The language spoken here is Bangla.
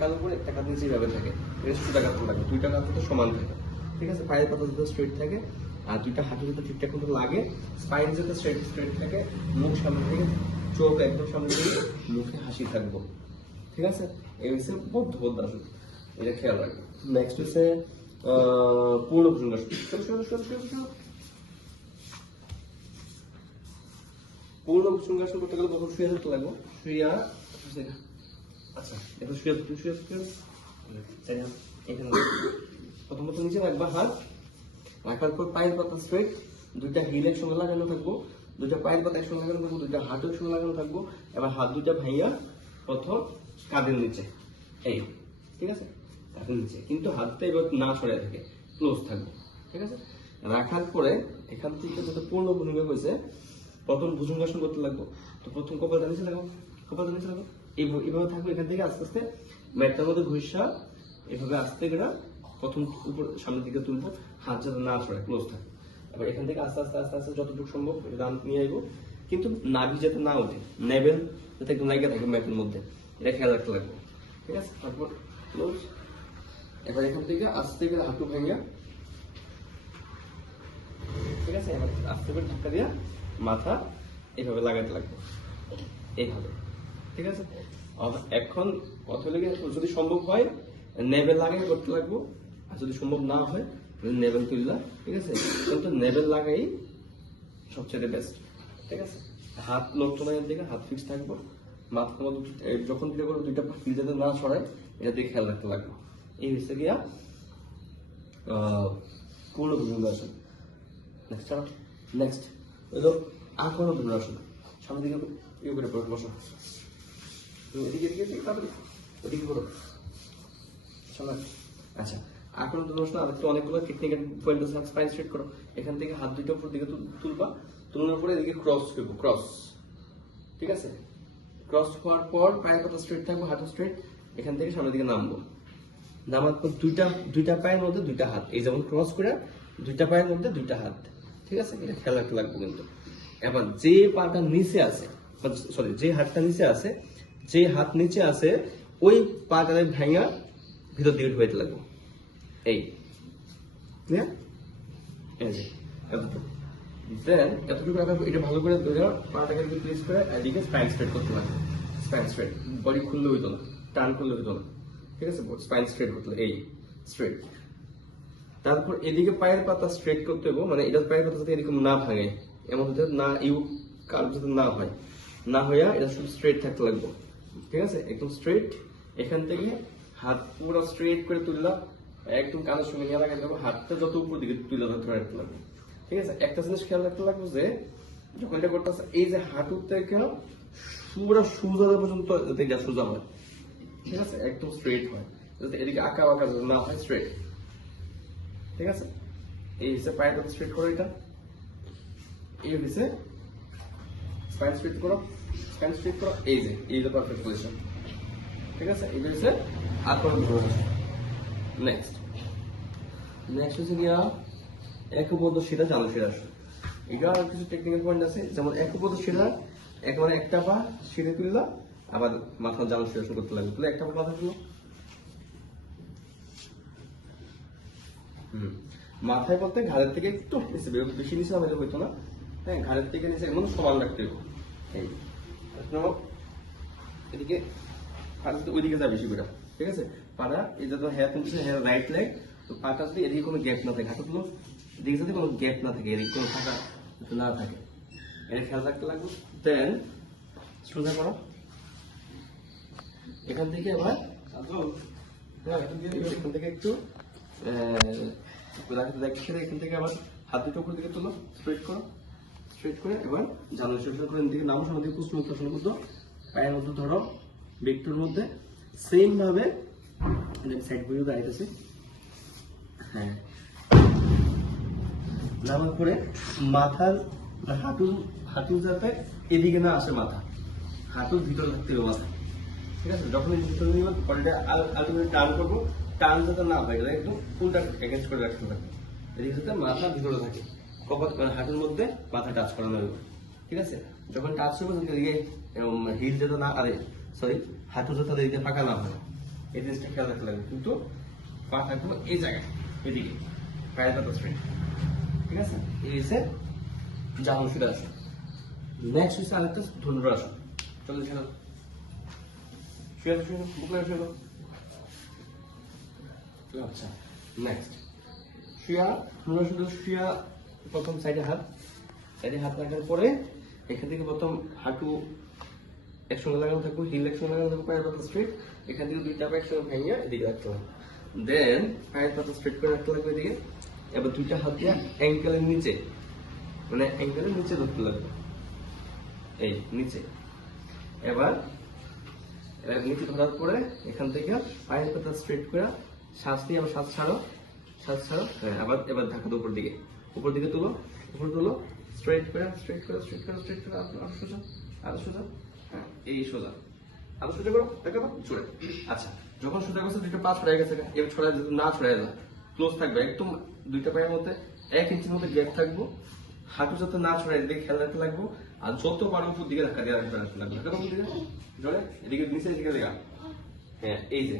কাঁধের উপরে একটা কাঁধ নিচে এইভাবে থাকে, দুটা কাঁধ লাগে, দুইটা কাঁধ তো সমান থাকে, ঠিক আছে। পায়ের পাতা যাতে স্ট্রেট থাকে আর দুইটা হাঁটু যাতে ঠিকঠাক মতো লাগে, স্পাইন যাতে স্ট্রেট থাকে, মুখ সামনে থেকে, চোখ একদম সামনে থেকে, মুখে হাসি থাকবো, ঠিক আছে। এই হচ্ছে বদ্ধ, এটা খেয়াল রাখবো। নেক্সট হচ্ছে পূর্ণ ভুজঙ্গাসন। পূর্ণ ভুজঙ্গাসন করতে গেলে প্রথম শুয়ে থাকতে লাগবো, শুয়া, আচ্ছা এখন শুয়ে এখানে প্রথমত নিচে রাখবা হাত, রাখার পর পায়ের পাতা স্ট্রেট, দুইটা হিল একসঙ্গে লাগানো থাকবো, দুইটা পায়ের পাতা একসঙ্গে লাগানো থাকবো, দুইটা হাত একসঙ্গে লাগানো থাকবো। এবার হাত দুইটা ভাইয়া প্রথম কাঁধের নিচে, এই ঠিক আছে, কাঁধের নিচে, কিন্তু হাতটা এবার না সরে থাকে, ক্লোজ থাকবে, ঠিক আছে। রাখার পরে এখান থেকে যত পূর্ণ ভুজঙ্গ হয়েছে, প্রথম ভুজঙ্গাসন করতে লাগবো। তো প্রথম কপালটা নিচে লাগাবো, কপালটা নিচে লাগাবো, এইভাবে থাকবে। এখান থেকে আস্তে আস্তে ম্যাটটার মধ্যে ঘুষা, এভাবে আস্তে করে প্রথম উপর সামনের দিকে তুলবো, হাত যাতে না সরে, ক্লোজ থাকে। এবার এখান থেকে আস্তে আস্তে আস্তে আস্তে যতটুকু সম্ভব রান নিয়ে আসবো, কিন্তু নাভি যাতে না ওঠে, নেভেল যাতে একদম লাগিয়ে থাকে ম্যাটের মধ্যে, এটা খেয়াল রাখতে লাগবে, ঠিক আছে। তারপর ক্লোজ। এবার এখান থেকে আস্তে করে হাঁটু ভেঙে, ঠিক আছে, এবার আস্তে করে ধাক্কা দিয়ে মাথা এইভাবে লাগাতে লাগবে, এইভাবে, ঠিক আছে। এখন কথা লেগে যদি সম্ভব হয় নেভেল লাগাই করতে লাগবো, আর যদি সম্ভব না হয় নেভেল তুললা, ঠিক আছে। কিন্তু নেভেল লাগাই সবচেয়ে বেস্ট, ঠিক আছে। হাত লক্ষ্যণের দিকে হাত ফিক্স থাকবো, মাথার মধ্যে যখন দিতে করবো দুইটা হিল যাতে না সরায়, এটা দিকে খেয়াল রাখতে লাগবে। এই হচ্ছে গিয়া পূর্ণ ভুজঙ্গাসন। নেক্সট হলো আকর্ণ ধনুরাসন। সামনের দিকে ইয়ে করে পড়ো, বসো, এদিকে করো, আচ্ছা। আকর্ণ ধনুরাসন আর একটু অনেকগুলো টেকনিক্যাল পয়েন্ট আছে। স্পাইন স্ট্রেট করো, এখান থেকে হাত দুইটা উপর দিকে তুলবা, তুলনার পরে এদিকে ক্রস করবো, ক্রস, ঠিক আছে। ক্রস হওয়ার পর পায়ের পাতা স্ট্রেট থাকবো, হাঁটু স্ট্রেট, এখান থেকে সামনের দিকে নামবো, নামার পর দুইটা পায়ের মধ্যে দুইটা হাত, এই যেমন ক্রস করে দুইটা পায়ের মধ্যে দুইটা হাত, ঠিক আছে। এটা খেয়াল রাখতে লাগবে কিন্তু। এবার যে পাটা নিচে আছে, সরি, যে হাতটা নিচে আছে, যে হাত নিচে আছে, ওই পাটা ভাঙা ভিতর দিকে ঢুকাইতে লাগবে, এই এতটুকু। দেন এতটুকু রাখার এটা ভালো করে ধরে পাটাকে প্লেস করে এদিকে স্পাইন স্ট্রেট করতে লাগবে, স্পাইন স্ট্রেট, বডি খুললে হইতো না, টান করলে হইতো না, ঠিক আছে। স্পাইন স্ট্রেট করতে এই স্ট্রেট। তারপর এদিকে পায়ের পাতা স্ট্রেট করতে হবে, মানে এটা পায়ের পাতা যাতে এরকম না ভাঙে, এমন হতে না, ইউ কার্ভ যাতে না হয়, না হইয়া এটা শুধু স্ট্রেট থাকতে লাগবে, ঠিক আছে, একদম স্ট্রেট। এখান থেকে হাত পুরো স্ট্রেট করে তুললাম, একদম কানের সঙ্গে নিয়ে লাগাই দেবো, হাতটা যত উপর দিকে তুলে ধরে রাখতে লাগবে, ঠিক আছে। একটা জিনিস খেয়াল রাখতে লাগবে যে যখন এটা করতেছে, এই যে হাঁটুর থেকে পুরো সোজা পর্যন্ত যাতে এটা সোজা হয়, ঠিক আছে, একদম স্ট্রেট হয়, যাতে এদিকে আঁকা বাঁকা না হয়, স্ট্রেট, ঠিক আছে। এই হচ্ছে পায়ের পাতা স্ট্রেট করো, এটা এই হচ্ছে স্পাইন স্ট্রেট করো, স্পাইন স্ট্রেট করো, এই যে পারফেক্ট পজিশন, ঠিক আছে। এই হচ্ছে আকর্ণ ধনুরাসন। নেক্সট হচ্ছে গিয়া একপদ শিরা, চালু শিরাসন। এটা আর কিছু টেকনিক্যাল পয়েন্ট আছে, যেমন একপদ শিরা, একেবারে একটা পা শিরে তুললা, আবার মাথা জানু শিরাসন করতে লাগবে, তুলে একটা পা মাথা তুলো, মাথায় বলতে ঘাড়ের থেকে একটু নিচে, বেশি নিচে আমাদের হইতো না, হ্যাঁ, ঘাড়ের থেকে নিচে এমন সমান রাখতে হবে, এই এদিকে ওইদিকে যায় বেশি করে, ঠিক আছে। পাটা এটা তো হ্যাঁ তুলছে, হ্যাঁ রাইট লেগ, তো পাটা যদি এদিকে কোনো গ্যাপ না থাকে, হাঁটুগুলো এদিকে যদি কোনো গ্যাপ না থাকে, এদিকে কোনো ফাঁকা না থাকে, এটা খেয়াল রাখতে লাগবে। দেন সোজা করো, এখান থেকে আবার এখান থেকে একটু এখান থেকে আবার হাত দুটো উপর দিকে তোলো, স্ট্রেট করো, স্ট্রেট করে এবার জানু শিরাসন করে এদিকে নামো, সামনে দিকে কুসুম উত্তাসন করতো, পায়ের মধ্যে ধরো, বেকটুর মধ্যে সেম ভাবে সাইড ভিউ দাঁড়াইতেছে, হ্যাঁ। নামার পরে মাথার হাঁটু যাতে এদিকে না আসে, মাথা হাঁটুর ভিতরে থাকতে হবে মাথা, ঠিক আছে। যখন ভিতরে নিব বডিটা আলটিমেটলি টার্ন করবো, টার্ন যাতে না হয়, এটা একদম ফুলটা এগেন্স্ট করে রাখতে হবে, এদিকে যাতে মাথা ভিতরে থাকে, কপাল হাঁটুর মধ্যে মাথা টাচ করানো হবে, ঠিক আছে। যখন টাচ করবো এদিকে হিল যাতে না, আরে সরি, হাঁটু যাতে এদিকে ফাঁকা না হয়, এই জিনিসটা খেয়াল রাখতে লাগবে, কিন্তু পা থাকবো এই জায়গায়, এদিকে পায়ের পাতা স্ট্রেট, ঠিক আছে? এই হচ্ছে জানু শুরু আসো। নেক্সট হচ্ছে আরেকটা ধনুরাসন। চলো দেখে নাও, শুয়ে বুক লাগে শুয়ে। আচ্ছা, নেক্সট শুয়া ধনুরাসন। শুয়া প্রথম সাইডে হাত রাখার পরে এখান থেকে প্রথম হাঁটু একসঙ্গে লাগানো থাকবো, হিল একসঙ্গে লাগানো থাকবো, পায়ের পাতা স্ট্রেট। এখান থেকে দুইটা পা একসঙ্গে ভেঙে এদিকে রাখতে হবে। দেন পায়ের পাতা স্ট্রেট করে রাখতে লাগবে এদিকে। এবার দুইটা হাত দিয়ে অ্যাঙ্কেলের নিচে, মানে অ্যাঙ্কেলের নিচে ধরতে লাগবে, এই নিচে। এবার নিচে ধরার পরে এখান থেকে পায়ের পাতা স্ট্রেট করে শ্বাস দিয়ে আবার শ্বাস ছাড়ো। হ্যাঁ, এবার ধাক্কা দাও উপর দিকে তুলো, স্ট্রেট করে আরো সোজা, হ্যাঁ এই সোজা, আরো সোজা করো, দেখা দাও ছড়ে। আচ্ছা, যখন সোজা করছে দুইটা পা ছড়াই গেছে, এবার ছড়াই না ছড়াই যা, ক্লোজ থাকবে একদম, দুইটা পায়ের মধ্যে 1 ইঞ্চির মধ্যে গ্যাপ থাকবো, হাঁটু যাতে না ছড়াই দিকে খেয়াল রাখতে লাগবো। আর যত পারো উপর দিকে ধাক্কা দিয়ে রাখতে লাগবে, জোরে এদিকে নিচে দিকে দেখা, হ্যাঁ এই যে